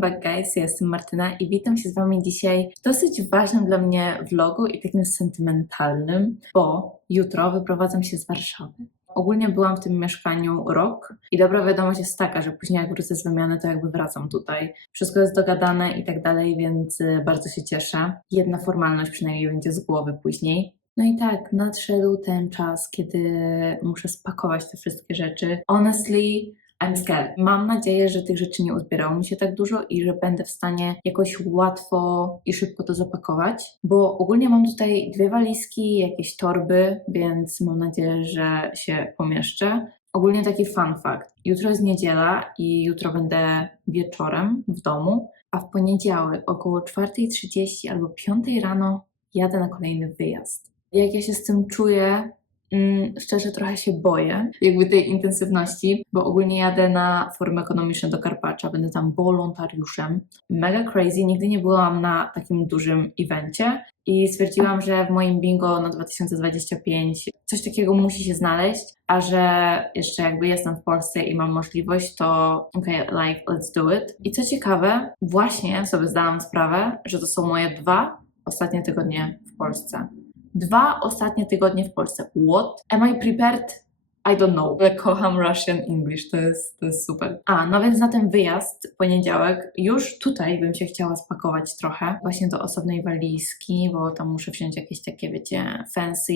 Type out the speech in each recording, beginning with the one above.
back guys, ja jestem Martyna i witam się z Wami dzisiaj w dosyć ważnym dla mnie vlogu i takim sentymentalnym, bo jutro wyprowadzam się z Warszawy. Ogólnie byłam w tym mieszkaniu rok i dobra wiadomość jest taka, że później jak wrócę z wymiany, to jakby wracam tutaj. Wszystko jest dogadane i tak dalej, więc y, bardzo się cieszę. Jedna formalność przynajmniej będzie z głowy później. No i tak, nadszedł ten czas, kiedy muszę spakować te wszystkie rzeczy. Honestly, I'm scared. Mam nadzieję, że tych rzeczy nie uzbierało mi się tak dużo i że będę w stanie jakoś łatwo i szybko to zapakować, bo ogólnie mam tutaj dwie walizki, jakieś torby, więc mam nadzieję, że się pomieszczę. Ogólnie taki fun fact. Jutro jest niedziela i jutro będę wieczorem w domu, a w poniedziałek około 4.30 albo 5.00 rano jadę na kolejny wyjazd. Jak ja się z tym czuję, Mm, szczerze trochę się boję jakby tej intensywności, bo ogólnie jadę na forum ekonomiczne do Karpacza, będę tam wolontariuszem. Mega crazy, nigdy nie byłam na takim dużym evencie i stwierdziłam, że w moim bingo na 2025 coś takiego musi się znaleźć, a że jeszcze jakby jestem w Polsce i mam możliwość, to okej, okay, like let's do it. I co ciekawe, właśnie sobie zdałam sprawę, że to są moje dwa ostatnie tygodnie w Polsce dwa ostatnie tygodnie w Polsce. What? Am I prepared? I don't know. Ale kocham Russian English, to jest, to jest super. A, no więc na ten wyjazd poniedziałek już tutaj bym się chciała spakować trochę. Właśnie do osobnej walizki, bo tam muszę wziąć jakieś takie, wiecie, fancy,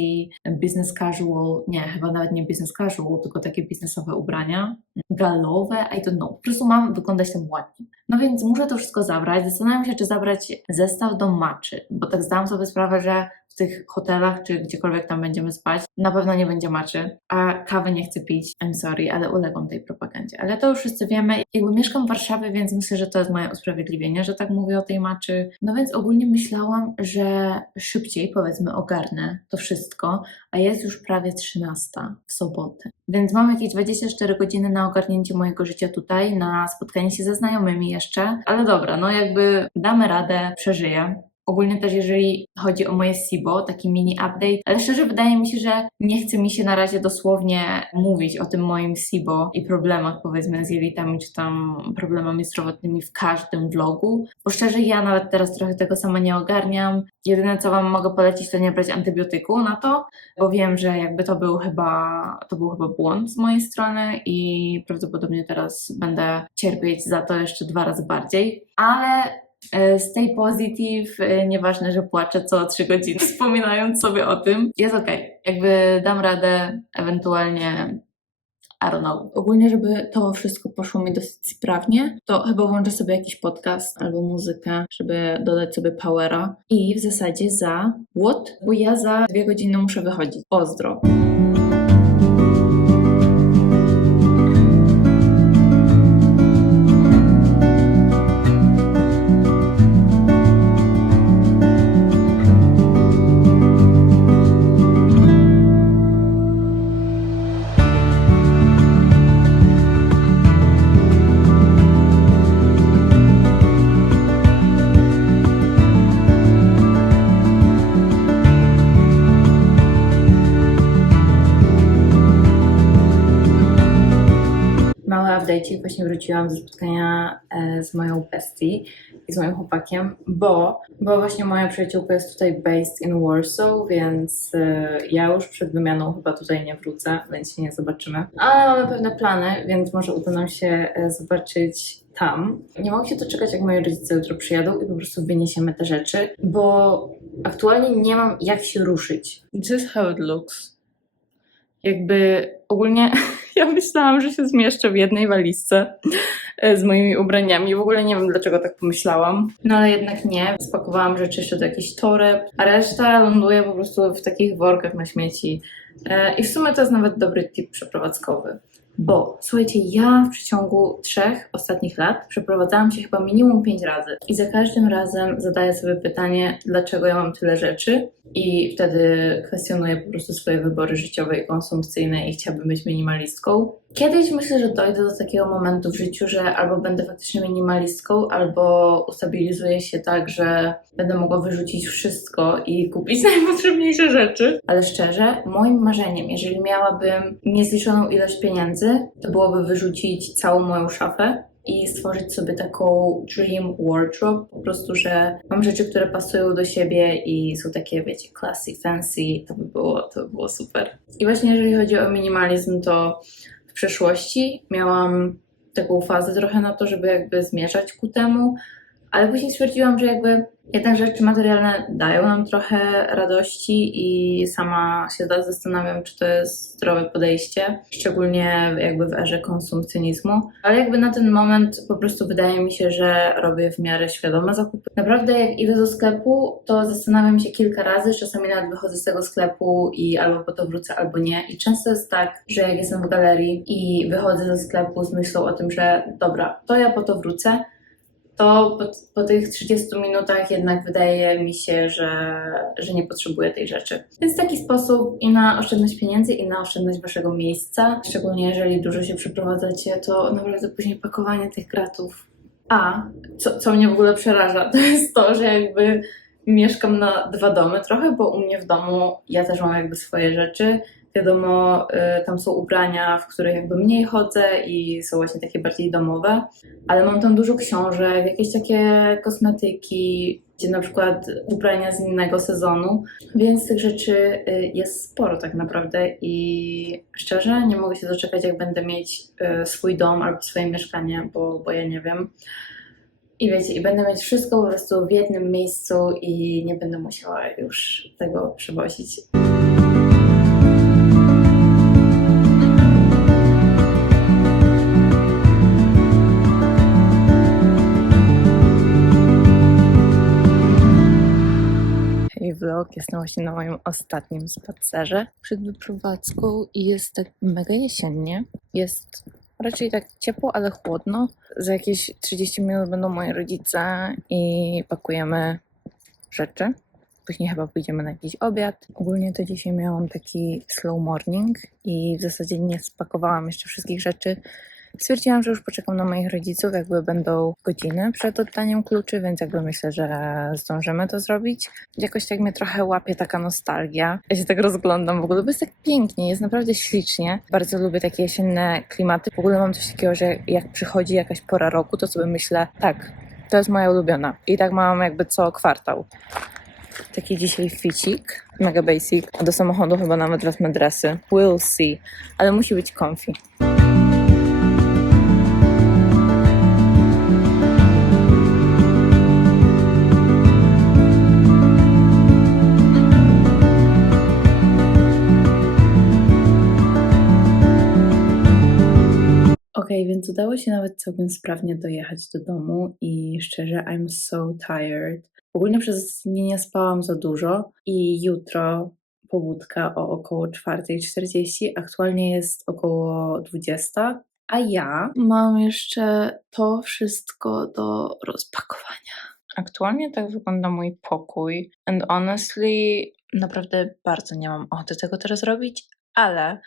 business casual, nie, chyba nawet nie business casual, tylko takie biznesowe ubrania. Galowe, I don't know. Po prostu mam wyglądać tam ładnie. No więc muszę to wszystko zabrać. Zastanawiam się, czy zabrać zestaw do maczy, bo tak zdałam sobie sprawę, że w tych hotelach, czy gdziekolwiek tam będziemy spać, na pewno nie będzie maczy, a kawy nie chcę pić. I'm sorry, ale ulegam tej propagandzie. Ale to już wszyscy wiemy. Jakby mieszkam w Warszawie, więc myślę, że to jest moje usprawiedliwienie, że tak mówię o tej maczy. No więc ogólnie myślałam, że szybciej, powiedzmy, ogarnę to wszystko, a jest już prawie 13 w sobotę. Więc mam jakieś 24 godziny na ogarnięcie mojego życia tutaj, na spotkanie się ze znajomymi jeszcze. Ale dobra, no jakby damy radę, przeżyję. Ogólnie też jeżeli chodzi o moje SIBO, taki mini update, ale szczerze wydaje mi się, że nie chce mi się na razie dosłownie mówić o tym moim SIBO i problemach powiedzmy z jelitami, czy tam problemami zdrowotnymi w każdym vlogu, bo szczerze ja nawet teraz trochę tego sama nie ogarniam. Jedyne co Wam mogę polecić to nie brać antybiotyku na to, bo wiem, że jakby to był chyba, to był chyba błąd z mojej strony i prawdopodobnie teraz będę cierpieć za to jeszcze dwa razy bardziej, ale stay positive, e, nieważne, że płaczę co 3 godziny, wspominając sobie o tym, jest ok. Jakby dam radę, ewentualnie I don't know. Ogólnie, żeby to wszystko poszło mi dosyć sprawnie, to chyba włączę sobie jakiś podcast albo muzykę, żeby dodać sobie powera. I w zasadzie za what? Bo ja za dwie godziny muszę wychodzić. Pozdro. Update właśnie wróciłam ze spotkania e, z moją bestie i z moim chłopakiem, bo, bo właśnie moja przyjaciółka jest tutaj based in Warsaw, więc e, ja już przed wymianą chyba tutaj nie wrócę, więc się nie zobaczymy. Ale mamy pewne plany, więc może uda nam się e, zobaczyć tam. Nie mogę się doczekać, jak moi rodzice jutro przyjadą i po prostu wyniesiemy te rzeczy, bo aktualnie nie mam jak się ruszyć. This is how it looks. Jakby ogólnie ja myślałam, że się zmieszczę w jednej walizce e, z moimi ubraniami. W ogóle nie wiem, dlaczego tak pomyślałam. No ale jednak nie. Spakowałam rzeczy jeszcze do jakichś toreb, a reszta ląduje po prostu w takich workach na śmieci. E, I w sumie to jest nawet dobry tip przeprowadzkowy. Bo słuchajcie, ja w przeciągu trzech ostatnich lat przeprowadzałam się chyba minimum pięć razy. I za każdym razem zadaję sobie pytanie, dlaczego ja mam tyle rzeczy, i wtedy kwestionuję po prostu swoje wybory życiowe i konsumpcyjne i chciałabym być minimalistką. Kiedyś myślę, że dojdę do takiego momentu w życiu, że albo będę faktycznie minimalistką, albo ustabilizuję się tak, że będę mogła wyrzucić wszystko i kupić najpotrzebniejsze rzeczy. Ale szczerze, moim marzeniem, jeżeli miałabym niezliczoną ilość pieniędzy, to byłoby wyrzucić całą moją szafę i stworzyć sobie taką dream wardrobe, po prostu, że mam rzeczy, które pasują do siebie i są takie, wiecie, classy, fancy, to by było, to by było super. I właśnie jeżeli chodzi o minimalizm, to w przeszłości miałam taką fazę trochę na to, żeby jakby zmierzać ku temu, ale później stwierdziłam, że jakby jednak rzeczy materialne dają nam trochę radości i sama się zastanawiam, czy to jest zdrowe podejście, szczególnie jakby w erze konsumpcjonizmu. Ale jakby na ten moment po prostu wydaje mi się, że robię w miarę świadome zakupy. Naprawdę jak idę do sklepu, to zastanawiam się kilka razy, czasami nawet wychodzę z tego sklepu i albo po to wrócę, albo nie. I często jest tak, że jak jestem w galerii i wychodzę ze sklepu z myślą o tym, że dobra, to ja po to wrócę, to po, po tych 30 minutach jednak wydaje mi się, że, że nie potrzebuję tej rzeczy. Więc w taki sposób i na oszczędność pieniędzy, i na oszczędność waszego miejsca, szczególnie jeżeli dużo się przeprowadzacie, to naprawdę później pakowanie tych gratów. A, co, co mnie w ogóle przeraża, to jest to, że jakby mieszkam na dwa domy trochę, bo u mnie w domu ja też mam jakby swoje rzeczy. Wiadomo, y, tam są ubrania, w których jakby mniej chodzę i są właśnie takie bardziej domowe, ale mam tam dużo książek, jakieś takie kosmetyki, gdzie na przykład ubrania z innego sezonu, więc tych rzeczy y, jest sporo tak naprawdę i szczerze nie mogę się doczekać, jak będę mieć y, swój dom albo swoje mieszkanie, bo, bo ja nie wiem. I wiecie, i będę mieć wszystko po prostu w jednym miejscu i nie będę musiała już tego przewozić. Hej vlog, jestem właśnie na moim ostatnim spacerze przed wyprowadzką i jest tak mega jesiennie. Jest raczej tak ciepło, ale chłodno. Za jakieś 30 minut będą moi rodzice i pakujemy rzeczy. Później chyba pójdziemy na jakiś obiad. Ogólnie to dzisiaj miałam taki slow morning i w zasadzie nie spakowałam jeszcze wszystkich rzeczy. Stwierdziłam, że już poczekam na moich rodziców, jakby będą godziny przed oddaniem kluczy, więc jakby myślę, że zdążymy to zrobić. Jakoś tak mnie trochę łapie taka nostalgia. Ja się tak rozglądam w ogóle, bo jest tak pięknie, jest naprawdę ślicznie. Bardzo lubię takie jesienne klimaty. W ogóle mam coś takiego, że jak przychodzi jakaś pora roku, to sobie myślę, tak, to jest moja ulubiona. I tak mam jakby co kwartał. Taki dzisiaj ficik, mega basic. A do samochodu chyba nawet wezmę dresy. We'll see. Ale musi być comfy. Udało się nawet całkiem sprawnie dojechać do domu i szczerze, I'm so tired. Ogólnie przez ostatnie dni nie spałam za dużo i jutro pobudka o około 4.40, aktualnie jest około 20, a ja mam jeszcze to wszystko do rozpakowania. Aktualnie tak wygląda mój pokój and honestly naprawdę bardzo nie mam ochoty tego teraz robić, ale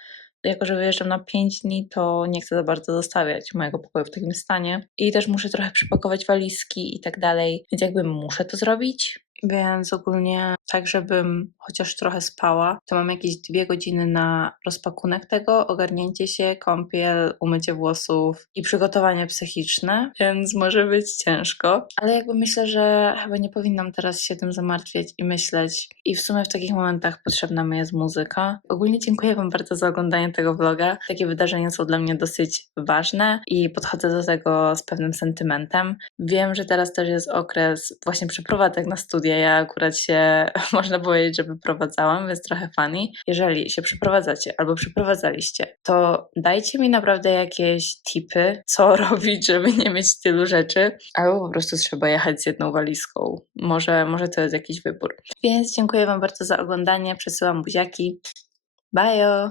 jako że wyjeżdżam na 5 dni, to nie chcę za bardzo zostawiać mojego pokoju w takim stanie. I też muszę trochę przypakować walizki i tak dalej, więc jakby muszę to zrobić. Więc ogólnie tak, żebym chociaż trochę spała, to mam jakieś dwie godziny na rozpakunek tego, ogarnięcie się, kąpiel, umycie włosów i przygotowanie psychiczne, więc może być ciężko. Ale jakby myślę, że chyba nie powinnam teraz się tym zamartwiać i myśleć. I w sumie w takich momentach potrzebna mi jest muzyka. Ogólnie dziękuję Wam bardzo za oglądanie tego vloga. Takie wydarzenia są dla mnie dosyć ważne i podchodzę do tego z pewnym sentymentem. Wiem, że teraz też jest okres właśnie przeprowadzek na studia. Ja akurat się, można powiedzieć, że wyprowadzałam, więc trochę funny. Jeżeli się przeprowadzacie albo przeprowadzaliście, to dajcie mi naprawdę jakieś tipy, co robić, żeby nie mieć tylu rzeczy, albo po prostu trzeba jechać z jedną walizką. Może, może to jest jakiś wybór. Więc dziękuję Wam bardzo za oglądanie. Przesyłam buziaki. Bye!